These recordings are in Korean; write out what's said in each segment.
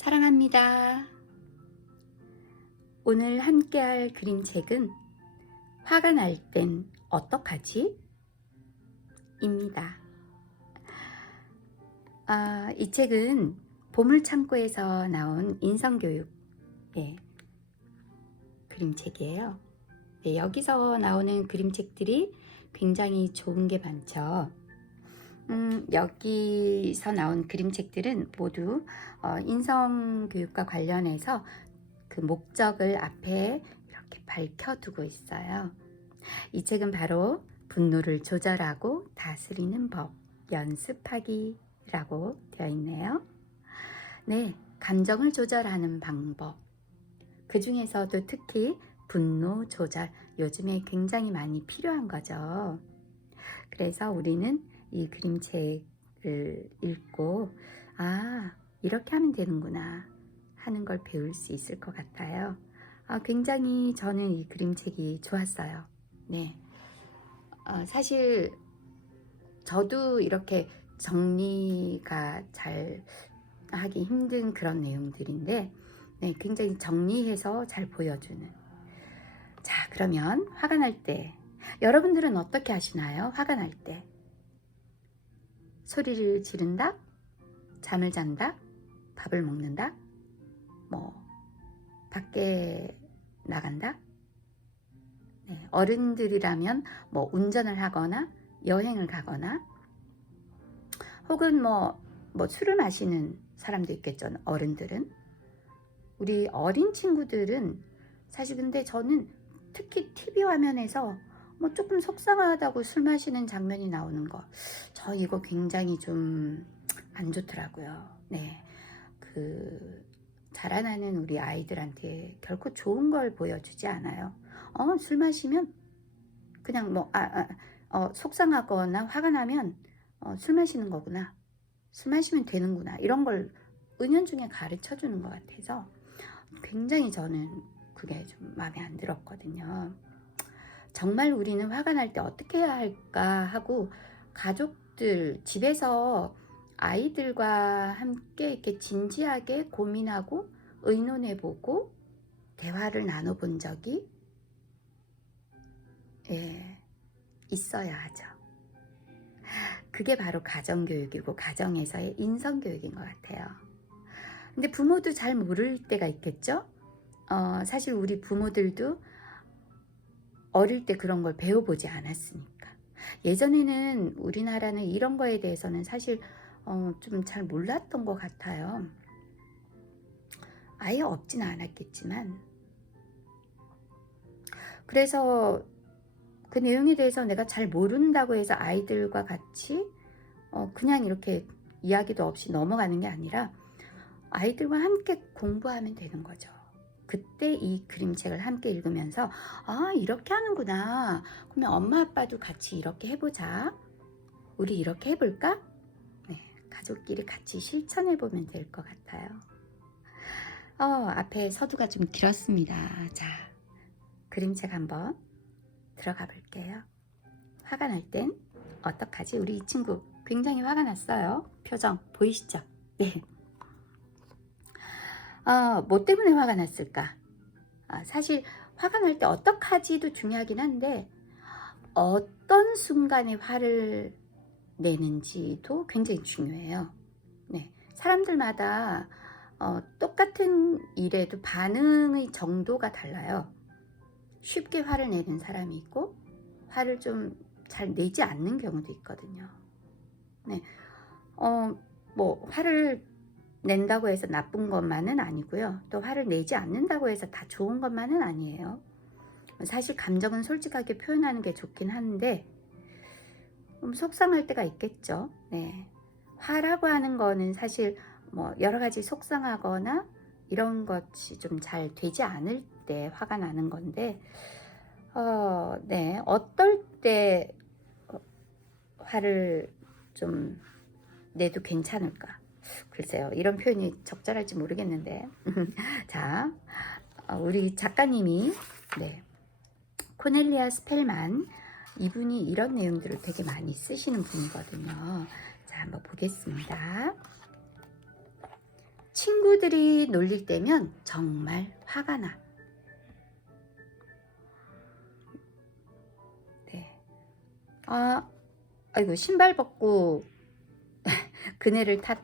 사랑합니다. 오늘 함께 할 그림책은 화가 날 땐 어떡하지? 입니다. 아, 이 책은 보물창고에서 나온 인성교육 예, 그림책이에요. 네, 여기서 나오는 그림책들이 굉장히 좋은 게 많죠. 음, 여기서 나온 그림책들은 모두 어, 인성교육과 관련해서 그 목적을 앞에 이렇게 밝혀두고 있어요. 이 책은 바로 분노를 조절하고 다스리는 법 연습하기라고 되어 있네요. 네, 감정을 조절하는 방법. 그 중에서도 특히 분노 조절, 요즘에 굉장히 많이 필요한 거죠. 그래서 우리는 이 그림책을 읽고, 아, 이렇게 하면 되는구나 하는 걸 배울 수 있을 것 같아요. 아, 굉장히 저는 이 그림책이 좋았어요. 네. 어, 사실 저도 이렇게 정리가 잘 하기 힘든 그런 내용들인데, 네, 굉장히 정리해서 잘 보여주는. 자, 그러면 화가 날 때, 여러분들은 어떻게 하시나요? 화가 날 때. 소리를 지른다? 잠을 잔다? 밥을 먹는다? 뭐, 밖에 나간다? 네, 어른들이라면 뭐 운전을 하거나 여행을 가거나 혹은 뭐, 뭐 술을 마시는 사람도 있겠죠. 어른들은. 우리 어린 친구들은 사실 근데 저는 특히 TV 화면에서 뭐 조금 속상하다고 술 마시는 장면이 나오는 거. 저 이거 굉장히 좀 안 좋더라고요. 네. 그 자라나는 우리 아이들한테 결코 좋은 걸 보여주지 않아요. 어, 술 마시면 그냥 뭐, 아, 아, 어, 속상하거나 화가 나면 어, 술 마시는 거구나. 술 마시면 되는구나. 이런 걸 은연중에 가르쳐 주는 것 같아서 굉장히 저는 그게 좀 마음에 안 들었거든요. 정말 우리는 화가 날 때 어떻게 해야 할까 하고 가족들 집에서 아이들과 함께 이렇게 진지하게 고민하고 의논해 보고 대화를 나눠 본 적이 예, 있어야 하죠. 그게 바로 가정교육이고 가정에서의 인성교육인 것 같아요. 근데 부모도 잘 모를 때가 있겠죠? 어, 사실 우리 부모들도 어릴 때 그런 걸 배워보지 않았으니까. 예전에는 우리나라는 이런 거에 대해서는 사실 어, 좀 잘 몰랐던 것 같아요. 아예 없지는 않았겠지만. 그래서 그 내용에 대해서 내가 잘 모른다고 해서 아이들과 같이 어, 그냥 이렇게 이야기도 없이 넘어가는 게 아니라 아이들과 함께 공부하면 되는 거죠. 그때 이 그림책을 함께 읽으면서 아 이렇게 하는구나. 그러면 엄마 아빠도 같이 이렇게 해보자. 우리 이렇게 해볼까? 네, 가족끼리 같이 실천해 보면 될 것 같아요. 어, 앞에 서두가 좀 길었습니다. 자, 그림책 한번 들어가 볼게요. 화가 날 땐 어떡하지? 우리 이 친구 굉장히 화가 났어요. 표정 보이시죠? 네. 어, 뭐 때문에 화가 났을까? 아, 사실 화가 날 때 어떡하지도 중요하긴 한데 어떤 순간에 화를 내는지도 굉장히 중요해요. 네, 사람들마다 어, 똑같은 일에도 반응의 정도가 달라요. 쉽게 화를 내는 사람이 있고 화를 좀 잘 내지 않는 경우도 있거든요. 네, 어, 뭐 화를 낸다고 해서 나쁜 것만은 아니고요. 또 화를 내지 않는다고 해서 다 좋은 것만은 아니에요. 사실 감정은 솔직하게 표현하는 게 좋긴 한데 좀 속상할 때가 있겠죠. 네. 화라고 하는 거는 사실 뭐 여러 가지 속상하거나 이런 것이 좀 잘 되지 않을 때 화가 나는 건데 어, 네. 어떨 때 화를 좀 내도 괜찮을까? 글쎄요, 이런 표현이 적절할지 모르겠는데. 자, 어, 우리 작가님이, 네. 코넬리아 스펠만, 이분이 이런 내용들을 되게 많이 쓰시는 분이거든요. 자, 한번 보겠습니다. 친구들이 놀릴 때면 정말 화가 나. 네. 아, 아이고, 신발 벗고 그네를 타,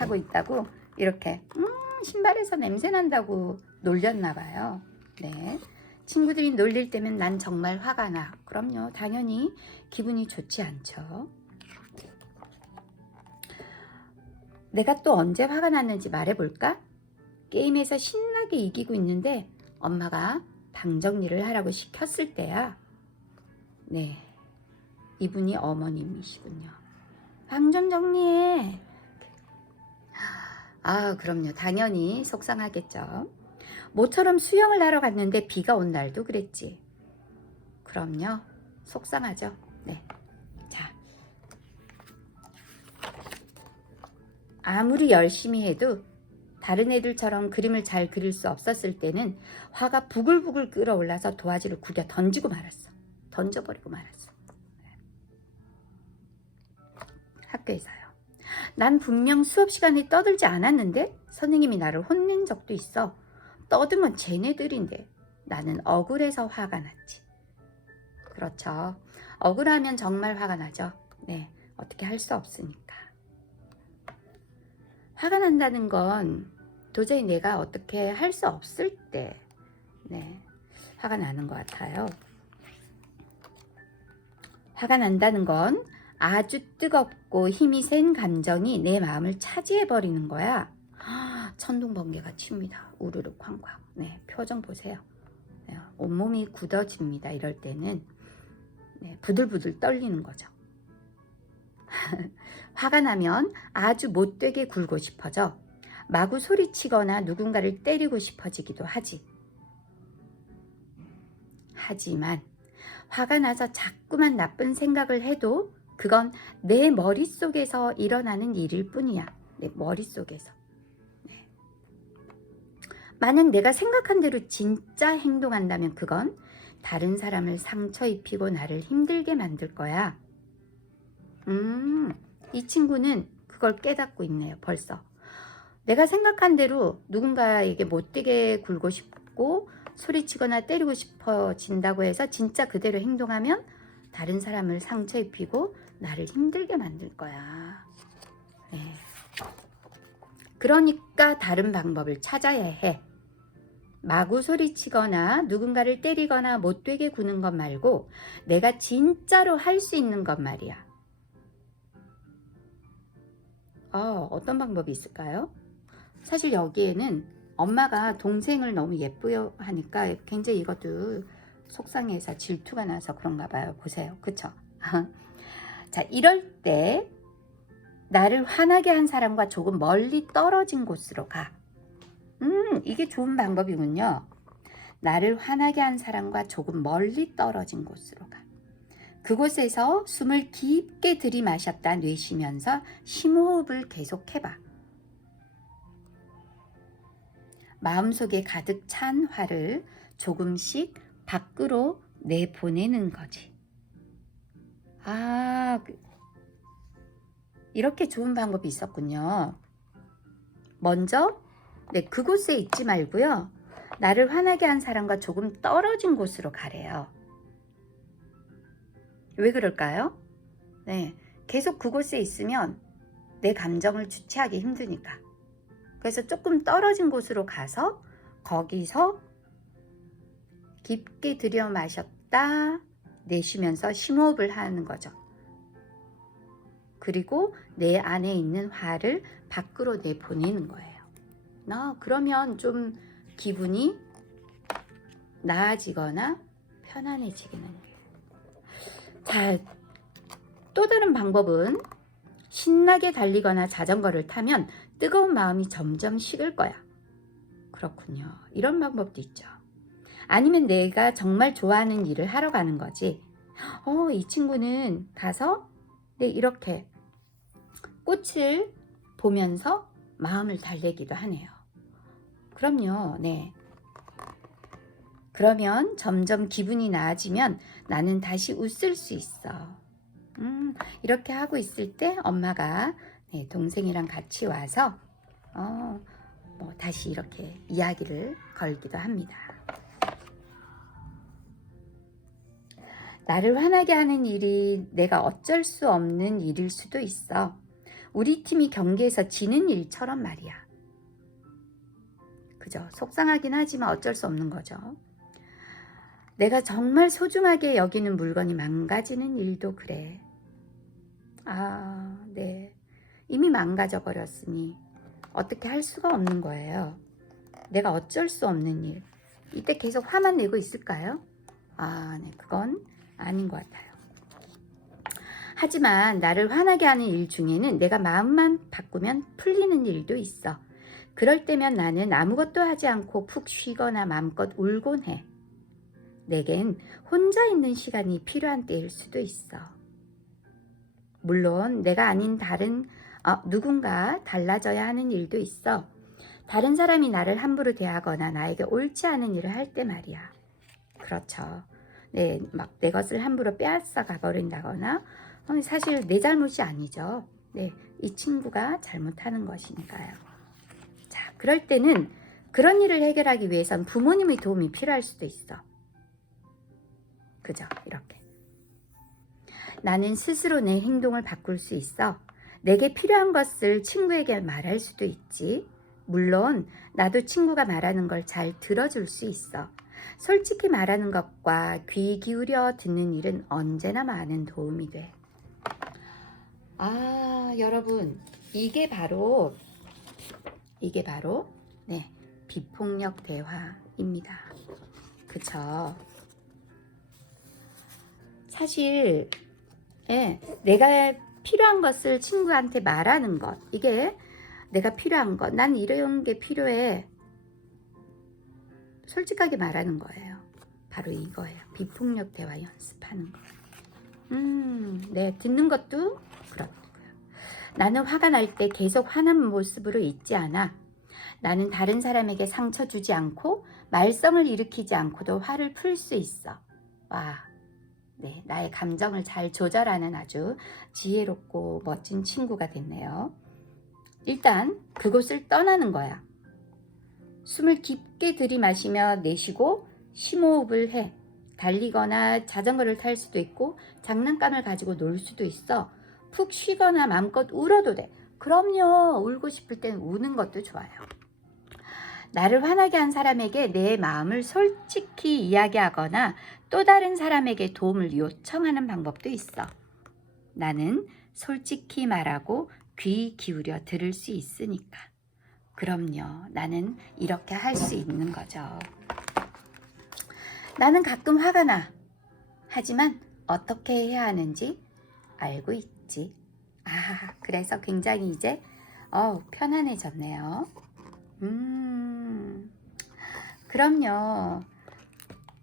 타고 있다고 이렇게, 음, 신발에서 냄새 난다고 놀렸나 봐요. 네. 친구들이 놀릴 때면 난 정말 화가 나. 그럼요. 당연히 기분이 좋지 않죠. 내가 또 언제 화가 났는지 말해볼까? 게임에서 신나게 이기고 있는데 엄마가 방 정리를 하라고 시켰을 때야. 네. 이분이 어머님이시군요. 방 좀 정리해. 아, 그럼요. 당연히 속상하겠죠. 모처럼 수영을 하러 갔는데 비가 온 날도 그랬지. 그럼요. 속상하죠. 네. 자. 아무리 열심히 해도 다른 애들처럼 그림을 잘 그릴 수 없었을 때는 화가 부글부글 끓어올라서 도화지를 구겨 던지고 말았어. 던져버리고 말았어. 학교에서요. 난 분명 수업 시간에 떠들지 않았는데 선생님이 나를 혼낸 적도 있어. 떠들면 쟤네들인데 나는 억울해서 화가 났지. 그렇죠. 억울하면 정말 화가 나죠. 네. 어떻게 할 수 없으니까. 화가 난다는 건 도저히 내가 어떻게 할 수 없을 때, 네. 화가 나는 것 같아요. 화가 난다는 건 아주 뜨겁고 힘이 센 감정이 내 마음을 차지해 버리는 거야. 천둥 번개가 칩니다. 우르르 쾅쾅. 네, 표정 보세요. 네, 온몸이 굳어집니다. 이럴 때는 네, 부들부들 떨리는 거죠. 화가 나면 아주 못되게 굴고 싶어져. 마구 소리치거나 누군가를 때리고 싶어지기도 하지. 하지만 화가 나서 자꾸만 나쁜 생각을 해도 그건 내 머릿속에서 일어나는 일일 뿐이야. 내 머릿속에서. 네. 만약 내가 생각한 대로 진짜 행동한다면 그건 다른 사람을 상처 입히고 나를 힘들게 만들 거야. 음, 이 친구는 그걸 깨닫고 있네요, 벌써. 내가 생각한 대로 누군가에게 못되게 굴고 싶고 소리치거나 때리고 싶어진다고 해서 진짜 그대로 행동하면 다른 사람을 상처 입히고 나를 힘들게 만들 거야. 네. 그러니까 다른 방법을 찾아야 해. 마구 소리치거나 누군가를 때리거나 못되게 구는 것 말고 내가 진짜로 할 수 있는 것 말이야. 어, 어떤 방법이 있을까요? 사실 여기에는 엄마가 동생을 너무 예쁘여 하니까 굉장히 이것도 속상해서 질투가 나서 그런가 봐요. 보세요. 그쵸? 자, 이럴 때 나를 화나게 한 사람과 조금 멀리 떨어진 곳으로 가. 음, 이게 좋은 방법이군요. 나를 화나게 한 사람과 조금 멀리 떨어진 곳으로 가. 그곳에서 숨을 깊게 들이마셨다 내쉬면서 심호흡을 계속해봐. 마음속에 가득 찬 화를 조금씩 밖으로 내보내는 거지. 아, 그- 이렇게 좋은 방법이 있었군요. 먼저, 네, 그곳에 있지 말고요. 나를 화나게 한 사람과 조금 떨어진 곳으로 가래요. 왜 그럴까요? 네, 계속 그곳에 있으면 내 감정을 주체하기 힘드니까. 그래서 조금 떨어진 곳으로 가서 거기서 깊게 들여 마셨다 내쉬면서 심호흡을 하는 거죠. 그리고 내 안에 있는 화를 밖으로 내보내는 거예요. 나 그러면 좀 기분이 나아지거나 편안해지기는. 자, 또 다른 방법은 신나게 달리거나 자전거를 타면 뜨거운 마음이 점점 식을 거야. 그렇군요. 이런 방법도 있죠. 아니면 내가 정말 좋아하는 일을 하러 가는 거지. 어, 이 친구는 가서 네, 이렇게 꽃을 보면서 마음을 달래기도 하네요. 그럼요. 네. 그러면 점점 기분이 나아지면 나는 다시 웃을 수 있어. 음, 이렇게 하고 있을 때 엄마가 네, 동생이랑 같이 와서 어, 뭐 다시 이렇게 이야기를 걸기도 합니다. 나를 화나게 하는 일이 내가 어쩔 수 없는 일일 수도 있어. 우리 팀이 경기에서 지는 일처럼 말이야. 그죠? 속상하긴 하지만 어쩔 수 없는 거죠. 내가 정말 소중하게 여기는 물건이 망가지는 일도 그래. 아, 네. 이미 망가져 버렸으니 어떻게 할 수가 없는 거예요. 내가 어쩔 수 없는 일. 이때 계속 화만 내고 있을까요? 아, 네. 그건 아닌 것 같아요. 하지만 나를 화나게 하는 일 중에는 내가 마음만 바꾸면 풀리는 일도 있어. 그럴 때면 나는 아무것도 하지 않고 푹 쉬거나 마음껏 울곤 해. 내겐 혼자 있는 시간이 필요한 때일 수도 있어. 물론 내가 아닌 다른 어, 누군가 달라져야 하는 일도 있어. 다른 사람이 나를 함부로 대하거나 나에게 옳지 않은 일을 할 때 말이야. 그렇죠. 네, 막 내 것을 함부로 빼앗아 가버린다거나 어, 사실 내 잘못이 아니죠. 네, 이 친구가 잘못하는 것이니까요. 자, 그럴 때는 그런 일을 해결하기 위해선 부모님의 도움이 필요할 수도 있어. 그죠? 이렇게. 나는 스스로 내 행동을 바꿀 수 있어. 내게 필요한 것을 친구에게 말할 수도 있지. 물론 나도 친구가 말하는 걸 잘 들어줄 수 있어. 솔직히 말하는 것과 귀 기울여 듣는 일은 언제나 많은 도움이 돼. 아, 여러분, 이게 바로 이게 바로 네, 비폭력 대화입니다. 그쵸? 사실 예, 내가 필요한 것을 친구한테 말하는 것 이게 내가 필요한 것, 난 이런 게 필요해. 솔직하게 말하는 거예요. 바로 이거예요. 비폭력 대화 연습하는 거. 음, 네, 듣는 것도 그렇고요. 나는 화가 날 때 계속 화난 모습으로 있지 않아. 나는 다른 사람에게 상처 주지 않고 말썽을 일으키지 않고도 화를 풀 수 있어. 와, 네, 나의 감정을 잘 조절하는 아주 지혜롭고 멋진 친구가 됐네요. 일단 그곳을 떠나는 거야. 숨을 깊게 들이마시며 내쉬고 심호흡을 해. 달리거나 자전거를 탈 수도 있고 장난감을 가지고 놀 수도 있어. 푹 쉬거나 마음껏 울어도 돼. 그럼요. 울고 싶을 땐 우는 것도 좋아요. 나를 화나게 한 사람에게 내 마음을 솔직히 이야기하거나 또 다른 사람에게 도움을 요청하는 방법도 있어. 나는 솔직히 말하고 귀 기울여 들을 수 있으니까. 그럼요. 나는 이렇게 할 수 있는 거죠. 나는 가끔 화가 나. 하지만 어떻게 해야 하는지 알고 있지. 아, 그래서 굉장히 이제 어, 편안해졌네요. 음, 그럼요.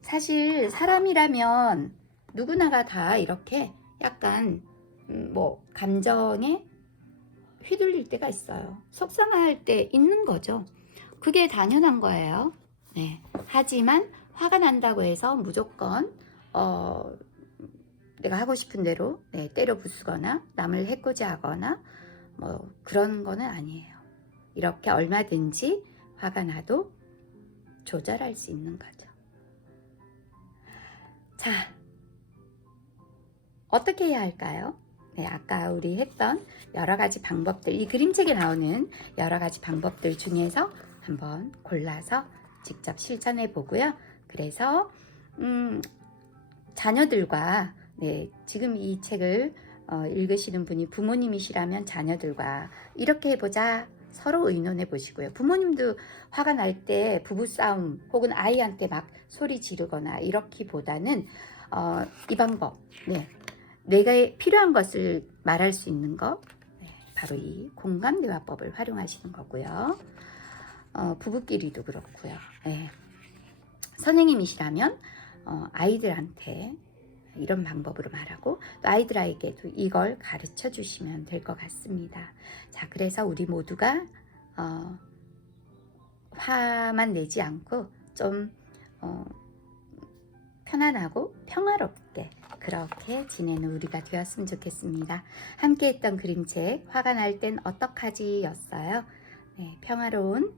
사실 사람이라면 누구나가 다 이렇게 약간 음, 뭐 감정에 휘둘릴 때가 있어요. 속상할 때 있는 거죠. 그게 당연한 거예요. 네. 하지만 화가 난다고 해서 무조건 어, 내가 하고 싶은 대로 네, 때려 부수거나 남을 해코지하거나 뭐 그런 거는 아니에요. 이렇게 얼마든지 화가 나도 조절할 수 있는 거죠. 자, 어떻게 해야 할까요? 네, 아까 우리 했던 여러 가지 방법들, 이 그림책에 나오는 여러 가지 방법들 중에서 한번 골라서 직접 실천해 보고요. 그래서, 음, 자녀들과, 네, 지금 이 책을 어, 읽으시는 분이 부모님이시라면 자녀들과 이렇게 해보자. 서로 의논해 보시고요. 부모님도 화가 날 때 부부싸움 혹은 아이한테 막 소리 지르거나 이렇기보다는 어, 이 방법, 네, 내가 필요한 것을 말할 수 있는 것, 네, 바로 이 공감 대화법을 활용하시는 거고요. 어, 부부끼리도 그렇고요. 네. 선생님이시라면 어, 아이들한테 이런 방법으로 말하고 또 아이들에게도 이걸 가르쳐 주시면 될 것 같습니다. 자, 그래서 우리 모두가 어, 화만 내지 않고 좀 어, 편안하고 평화롭게 그렇게 지내는 우리가 되었으면 좋겠습니다. 함께 했던 그림책 화가 날 땐 어떡하지 였어요. 네, 평화로운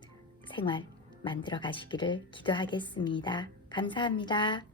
생활 만들어 가시기를 기도하겠습니다. 감사합니다.